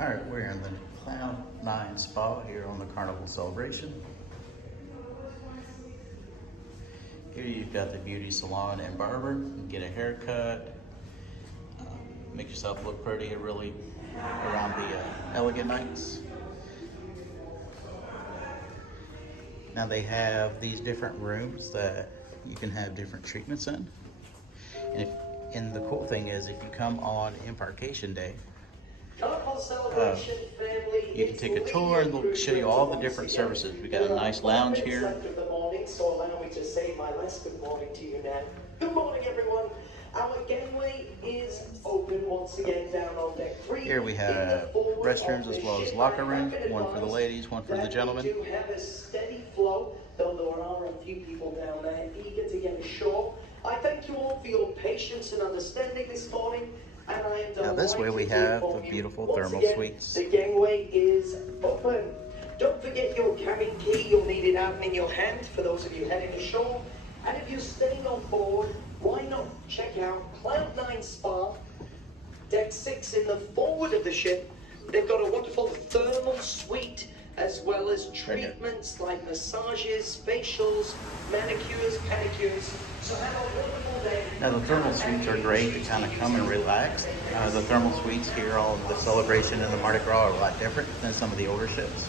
All right, we're in the Cloud 9 Spa here on the Carnival celebration. Here you've got the beauty salon and barber. You can get a haircut, make yourself look pretty really around the elegant nights. Now they have these different rooms that you can have different treatments in. And the cool thing is if you come on embarkation day, you can take a tour and they'll show you all the different services. We got a nice lounge here. So allow me to say my last good morning to you now. Good morning, everyone. Our gangway is open once again down on deck 3. Here we have restrooms as well as locker rooms, one for the ladies, one for the gentlemen. We do have a steady flow, though there are a few people down there eager to get ashore. I thank you all for your patience and understanding this morning. And I am now this way we have the beautiful thermal suites. The gangway is open. Don't forget your cabin key. You'll need it out in your hand for those of you heading ashore. And if you're staying on board, why not check out Cloud 9 Spa, Deck 6 in the forward of the ship. They've got a wonderful thermal suite as well as treatments like massages, facials, manicures, pedicures. So have a wonderful day. Now the thermal suites are great to kind of come and relax. The thermal suites here on the Celebration and the Mardi Gras are a lot different than some of the older ships.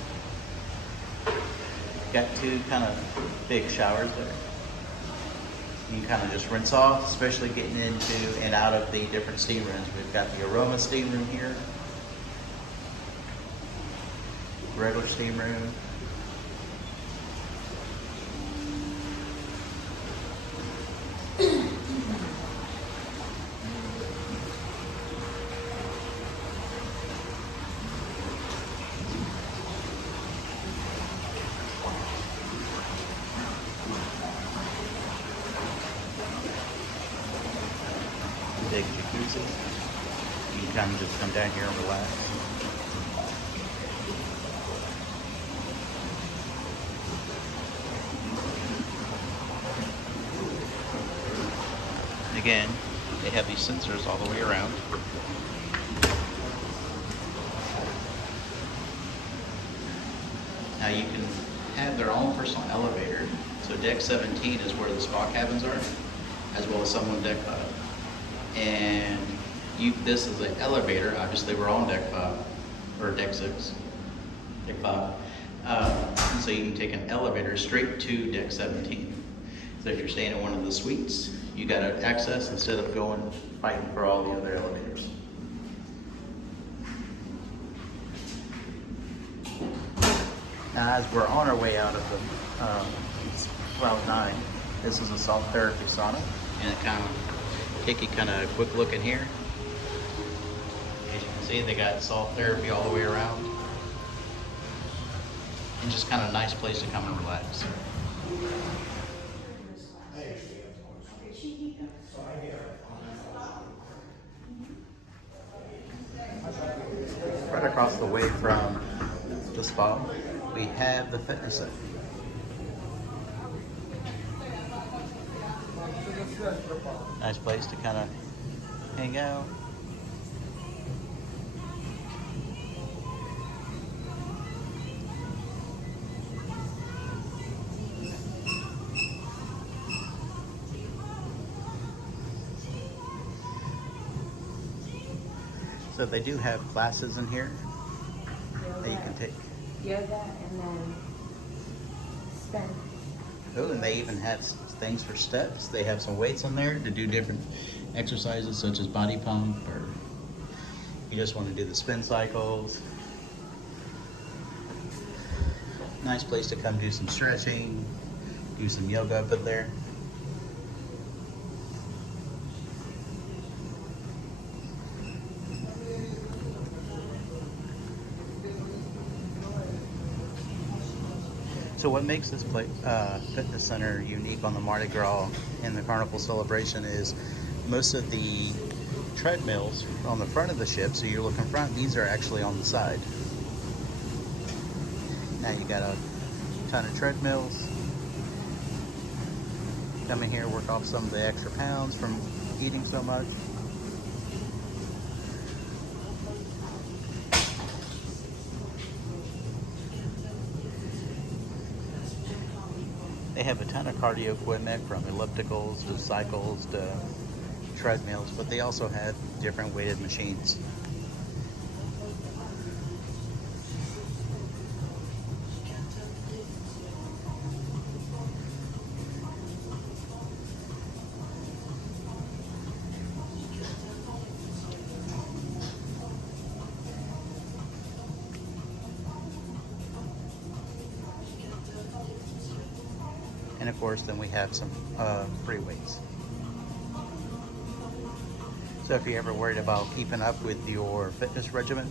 Got two kind of big showers there. You can kind of just rinse off, especially getting into and out of the different steam rooms. We've got the aroma steam room here, regular steam room. Big jacuzzi. You can kind of just come down here and relax. And again, they have these sensors all the way around. Now you can have their own personal elevator. So deck 17 is where the spa cabins are, as well as some on deck 5. And this is an elevator. Obviously we're on deck 5 or deck 6, deck 5. So you can take an elevator straight to deck 17. So if you're staying in one of the suites, you got access instead of going fighting for all the other elevators. Now as we're on our way out of the Cloud 9, this is a soft therapy sauna, and it kind of take a kind of quick look in here. As you can see, they got soft therapy all the way around. And just kind of a nice place to come and relax. Right across the way from the spa, we have the fitness center. Nice place to kind of hang out. So they do have classes in here that you can take. Yoga and then spin. Oh, and they even have things for steps. They have some weights in there to do different exercises such as body pump, or you just want to do the spin cycles. Nice place to come do some stretching, do some yoga up in there. So what makes this fitness center unique on the Mardi Gras and the Carnival celebration is most of the treadmills on the front of the ship, so you're looking front, these are actually on the side. Now you got a ton of treadmills. Come in here, work off some of the extra pounds from eating so much. They have a ton of cardio equipment, from ellipticals to cycles to treadmills, but they also have different weighted machines. And of course, then we have some free weights. So if you're ever worried about keeping up with your fitness regimen,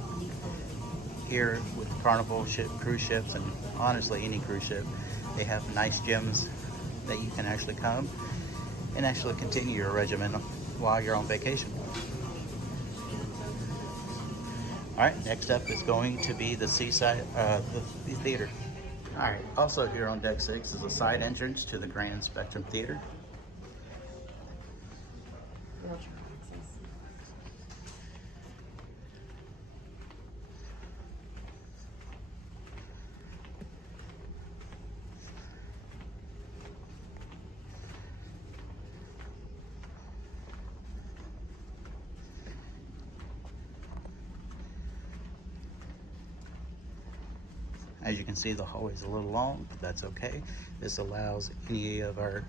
here with Carnival cruise ships, and honestly any cruise ship, they have nice gyms that you can actually come and actually continue your regimen while you're on vacation. All right, next up is going to be the seaside, the theater. All right, also here on deck 6 is a side entrance to the Grand Spectrum Theater. Wheelchair access. As you can see, the hallway is a little long, but that's okay. This allows any of our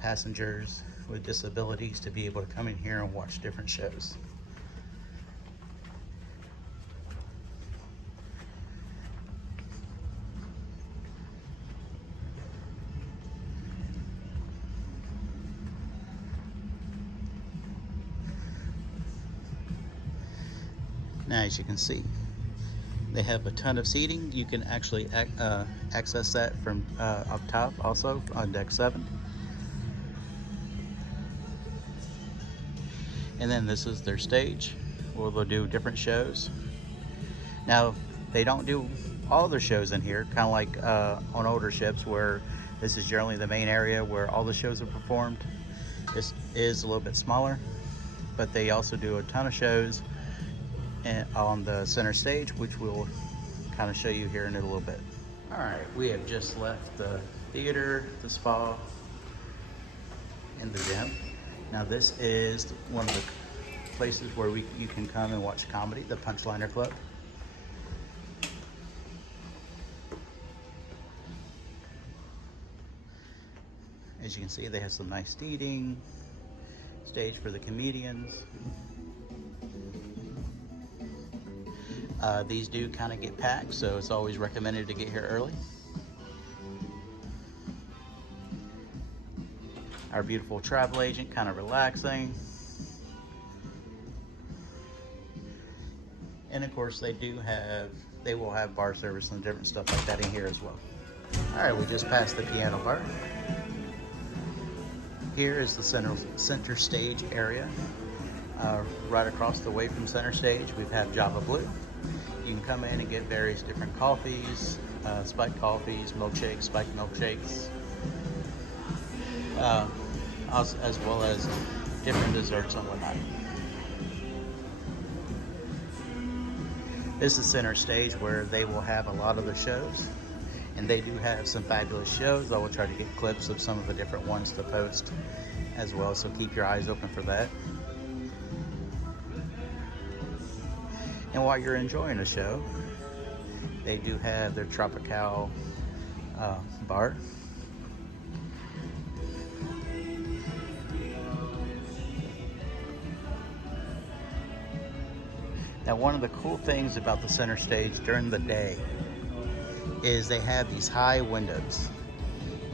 passengers with disabilities to be able to come in here and watch different shows. Now, as you can see, they have a ton of seating. You can actually access that from up top, also on deck 7. And then this is their stage where they'll do different shows. Now, they don't do all their shows in here, kind of like on older ships where this is generally the main area where all the shows are performed. This is a little bit smaller, but they also do a ton of shows on the center stage, which we'll kind of show you here in a little bit. All right, we have just left the theater, the spa, and the gym. Now this is one of the places where you can come and watch comedy, the Punchliner Club. As you can see, they have some nice seating, stage for the comedians. These do kind of get packed, so it's always recommended to get here early. Our beautiful travel agent, kind of relaxing. And of course, they will have bar service and different stuff like that in here as well. All right, we just passed the piano bar. Here is the center stage area. Right across the way from center stage, we have Java Blue. You can come in and get various different coffees, spiked coffees, milkshakes, spiked milkshakes, as well as different desserts and whatnot. This is center stage where they will have a lot of the shows, and they do have some fabulous shows. I will try to get clips of some of the different ones to post as well, so keep your eyes open for that. And while you're enjoying the show, they do have their Tropical bar. Now, one of the cool things about the center stage during the day is they have these high windows.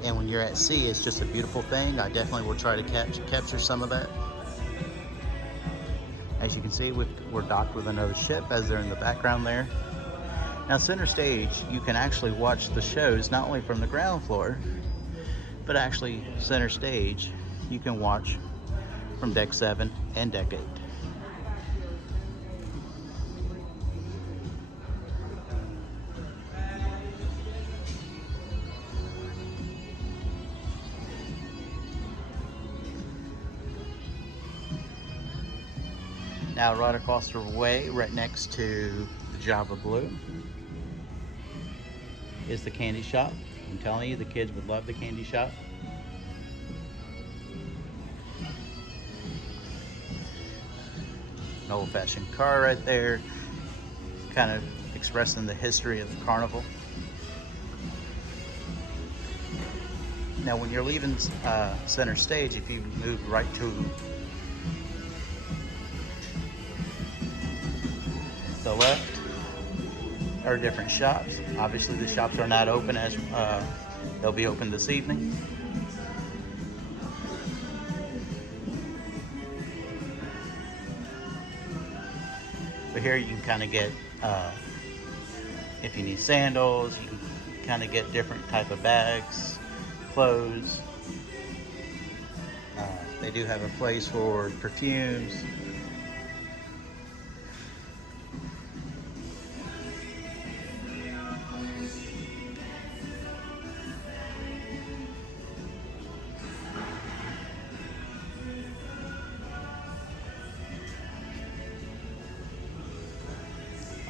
And when you're at sea, it's just a beautiful thing. I definitely will try to capture some of that. As you can see, we're docked with another ship as they're in the background there. Now, center stage, you can actually watch the shows not only from the ground floor, but actually center stage, you can watch from deck 7 and deck 8. Now, right across the way, right next to the Java Blue, is the candy shop. I'm telling you, the kids would love the candy shop. An old-fashioned car right there, kind of expressing the history of the carnival. Now when you're leaving center stage, if you move right to the left are different shops. Obviously the shops are not open as they'll be open this evening. But here you can kind of get, if you need sandals, you can kind of get different type of bags, clothes. They do have a place for perfumes.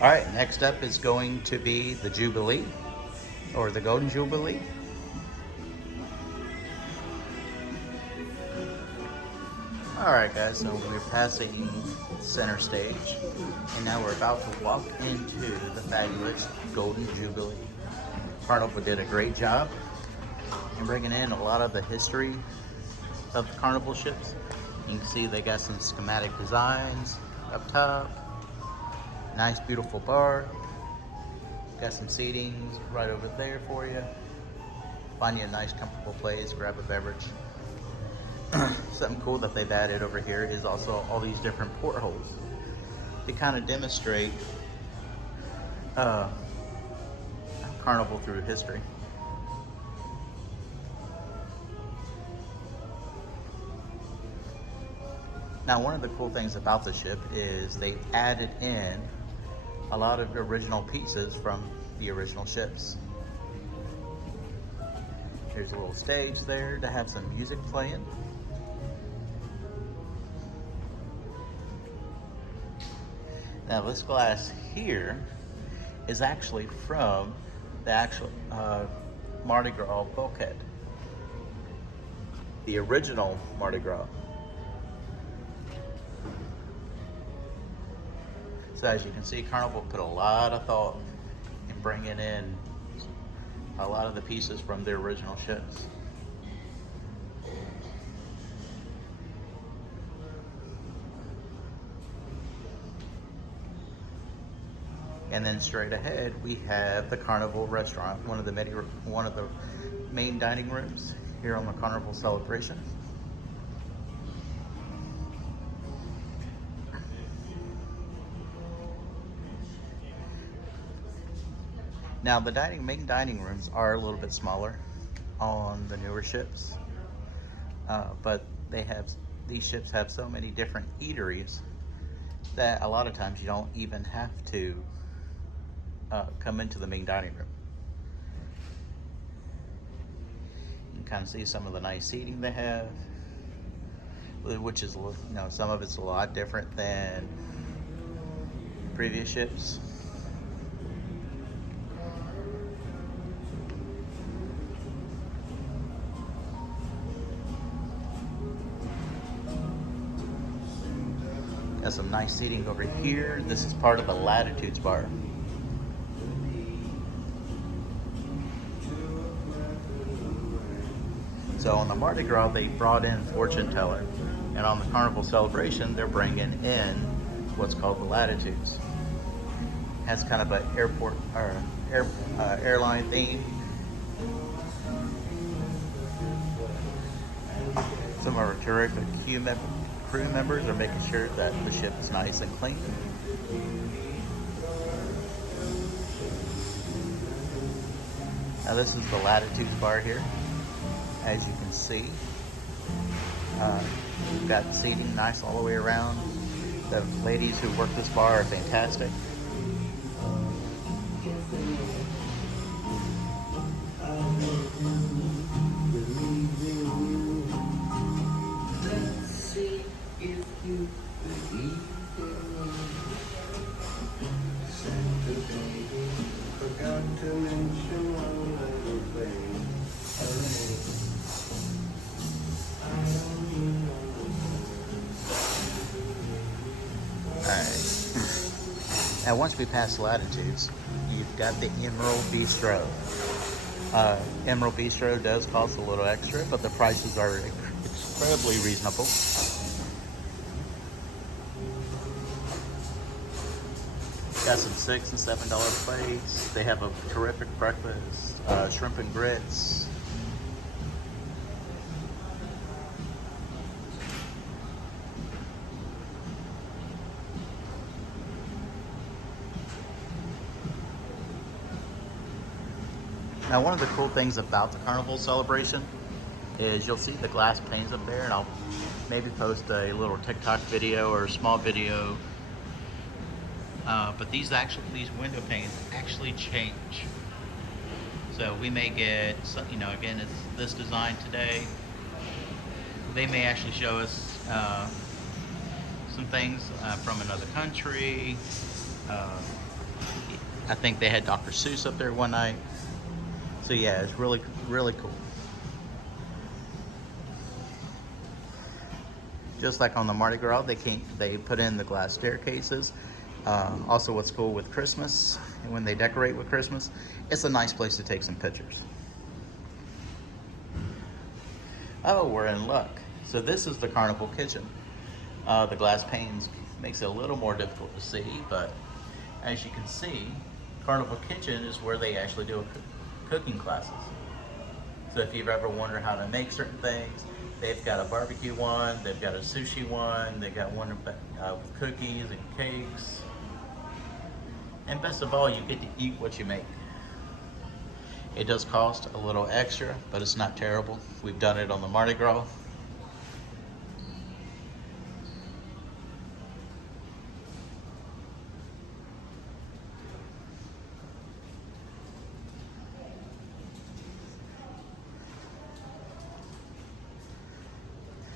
All right, next up is going to be the Jubilee, or the Golden Jubilee. All right, guys, so we're passing center stage, and now we're about to walk into the fabulous Golden Jubilee. Carnival did a great job in bringing in a lot of the history of the Carnival ships. You can see they got some schematic designs up top. Nice, beautiful bar. Got some seating right over there for you. Find you a nice, comfortable place, grab a beverage. Something cool that they've added over here is also all these different portholes to kind of demonstrate Carnival through history. Now, one of the cool things about the ship is they added in a lot of original pieces from the original ships. There's a little stage there to have some music playing. Now this glass here is actually from the actual Mardi Gras bulkhead. The original Mardi Gras. So as you can see, Carnival put a lot of thought in bringing in a lot of the pieces from the original ships. And then straight ahead, we have the Carnival restaurant, one of the main dining rooms here on the Carnival celebration. Now the main dining rooms are a little bit smaller on the newer ships, but these ships have so many different eateries that a lot of times you don't even have to come into the main dining room. You can kind of see some of the nice seating they have, which is, some of it's a lot different than previous ships. Got some nice seating over here. This is part of the Latitudes bar. So on the Mardi Gras, they brought in Fortune Teller. And on the Carnival celebration, they're bringing in what's called the Latitudes. Has kind of an airport or airline theme. Some of our terrific crew members are making sure that the ship is nice and clean. Now this is the Latitudes bar here. As you can see, we've got seating nice all the way around. The ladies who work this bar are fantastic. Forgot to mention one little thing. Now, once we pass Latitudes, you've got the Emerald Bistro. Emerald Bistro does cost a little extra, but the prices are incredibly reasonable. Got some $6 and $7 plates. They have a terrific breakfast, shrimp and grits. Now, one of the cool things about the Carnival celebration is you'll see the glass panes up there, and I'll maybe post a little TikTok video or a small video. But these window panes actually change. So we may get, again, it's this design today. They may actually show us some things from another country. I think they had Dr. Seuss up there one night. So yeah, it's really, really cool. Just like on the Mardi Gras, they put in the glass staircases. Also, what's cool with Christmas, and when they decorate with Christmas, it's a nice place to take some pictures. Oh, we're in luck. So this is the Carnival kitchen. The glass panes makes it a little more difficult to see, but as you can see, Carnival kitchen is where they actually do cooking classes. So if you've ever wondered how to make certain things, they've got a barbecue one, they've got a sushi one, they've got one with cookies and cakes. And best of all, you get to eat what you make. It does cost a little extra, but it's not terrible. We've done it on the Mardi Gras.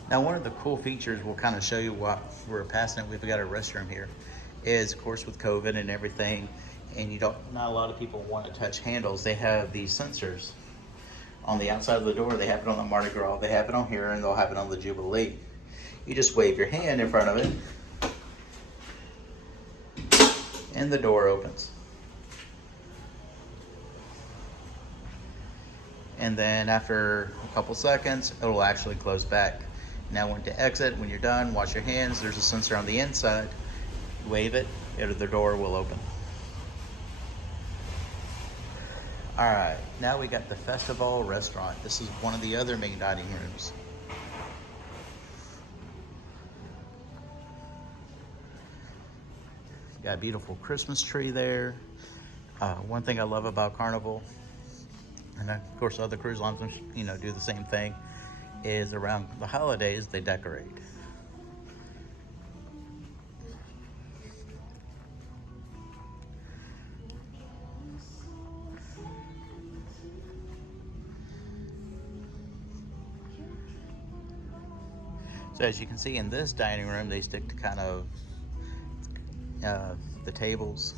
Now, one of the cool features, we'll kind of show you what we're passing it. We've got a restroom here. Is, of course, with COVID and everything, and not a lot of people want to touch handles. They have these sensors on the outside of the door. They have it on the Mardi Gras. They have it on here, and they'll have it on the Jubilee. You just wave your hand in front of it, and the door opens. And then after a couple seconds, it'll actually close back. Now, when to exit, when you're done, wash your hands. There's a sensor on the inside. Wave it, the door will open. All right, now we got the Festival Restaurant. This is one of the other main dining rooms. Got a beautiful Christmas tree there. One thing I love about Carnival, and of course other cruise lines, do the same thing, is around the holidays they decorate. So as you can see in this dining room, they stick to kind of the tables.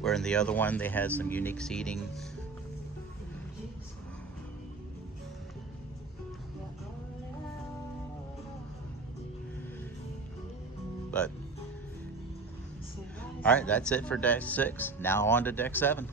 Where in the other one, they had some unique seating. But, all right, that's it for deck 6. Now on to deck 7.